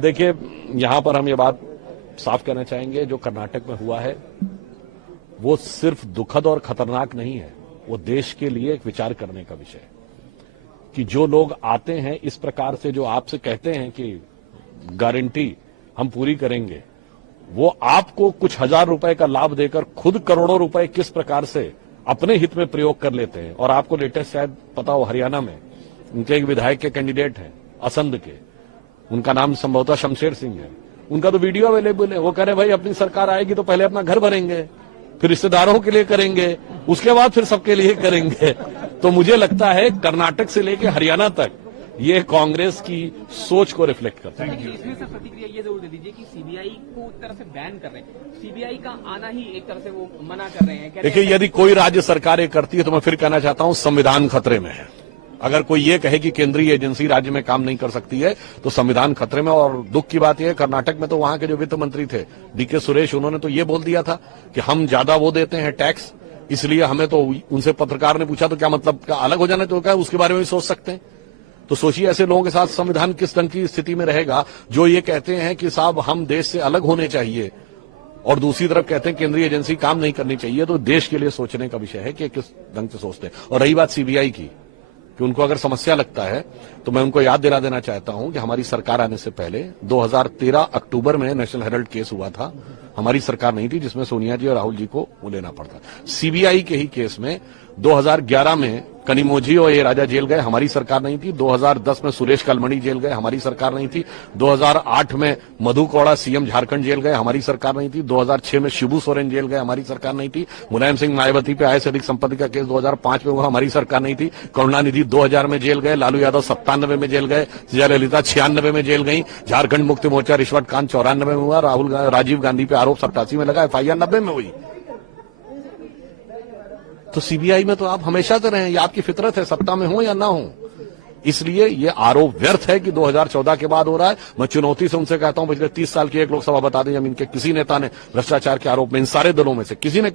देखिए, यहां पर हम ये बात साफ कहना चाहेंगे, जो कर्नाटक में हुआ है वो सिर्फ दुखद और खतरनाक नहीं है, वो देश के लिए एक विचार करने का विषय है कि जो लोग आते हैं इस प्रकार से, जो आपसे कहते हैं कि गारंटी हम पूरी करेंगे, वो आपको कुछ हजार रुपए का लाभ देकर खुद करोड़ों रुपए किस प्रकार से अपने हित में प्रयोग कर लेते हैं। और आपको लेटेस्ट शायद पता हो, हरियाणा में उनके एक विधायक के कैंडिडेट हैं असंध के, उनका नाम संभवतः शमशेर सिंह है, उनका तो वीडियो अवेलेबल है। वो कह रहे भाई अपनी सरकार आएगी तो पहले अपना घर भरेंगे, फिर रिश्तेदारों के लिए करेंगे, उसके बाद फिर सबके लिए करेंगे। तो मुझे लगता है कर्नाटक से लेकर हरियाणा तक ये कांग्रेस की सोच को रिफ्लेक्ट करता है। इसमें सर प्रतिक्रिया ये जरूर दे दीजिए कि सीबीआई को एक तरह से बैन कर रहे हैं, सीबीआई का आना ही एक तरह से वो मना कर रहे हैं। देखिए, यदि कोई राज्य सरकार ये करती है तो मैं फिर कहना चाहता हूं संविधान खतरे में है। अगर कोई ये कहे कि केंद्रीय एजेंसी राज्य में काम नहीं कर सकती है तो संविधान खतरे में। और दुख की बात यह है, कर्नाटक में तो वहां के जो वित्त मंत्री थे डीके सुरेश, उन्होंने तो ये बोल दिया था कि हम ज्यादा वो देते हैं टैक्स, इसलिए हमें तो, उनसे पत्रकार ने पूछा तो क्या मतलब, क्या अलग हो जाना, तो क्या उसके बारे में भी सोच सकते हैं। तो सोचिए ऐसे लोगों के साथ संविधान किस ढंग की स्थिति में रहेगा, जो ये कहते हैं कि साहब हम देश से अलग होने चाहिए और दूसरी तरफ कहते हैं केंद्रीय एजेंसी काम नहीं करनी चाहिए। तो देश के लिए सोचने का विषय है कि किस ढंग से सोचते हैं। और रही बात सीबीआई की, कि उनको अगर समस्या लगता है तो मैं उनको याद दिला देना चाहता हूं कि हमारी सरकार आने से पहले 2013 अक्टूबर में नेशनल हेराल्ड केस हुआ था। हमारी सरकार नहीं थी, जिसमें सोनिया जी और राहुल जी को वो लेना पड़ता। सीबीआई के ही केस में 2011 में कनिमोझी और ए राजा जेल गए, हमारी सरकार नहीं थी। 2010 में सुरेश कलमणी जेल गए, हमारी सरकार नहीं थी। 2008 में मधु कौड़ा सीएम झारखंड जेल गए, हमारी सरकार नहीं थी। 2006 में शिबू सोरेन जेल गए, हमारी सरकार नहीं थी। मुलायम सिंह मायावती पे आय से अधिक संपत्ति का केस 2005 में हुआ, हमारी सरकार नहीं थी। करुणानिधि 2000 में जेल गए, लालू यादव 97 में जेल गए, जयललिता 96 में जेल गई, झारखंड मुक्ति मोर्चा रिश्वत कांड 94 में हुआ, राजीव गांधी पे आरोप 87 में लगा, एफआईआर 90 में हुई। तो सीबीआई में तो आप हमेशा से रहे, ये आपकी फितरत है, सत्ता में हो या ना हो। इसलिए ये आरोप व्यर्थ है कि 2014 के बाद हो रहा है। मैं चुनौती से उनसे कहता हूं, पिछले 30 साल की एक लोकसभा बता दें जब इनके किसी नेता ने भ्रष्टाचार के आरोप में, इन सारे दलों में से किसी ने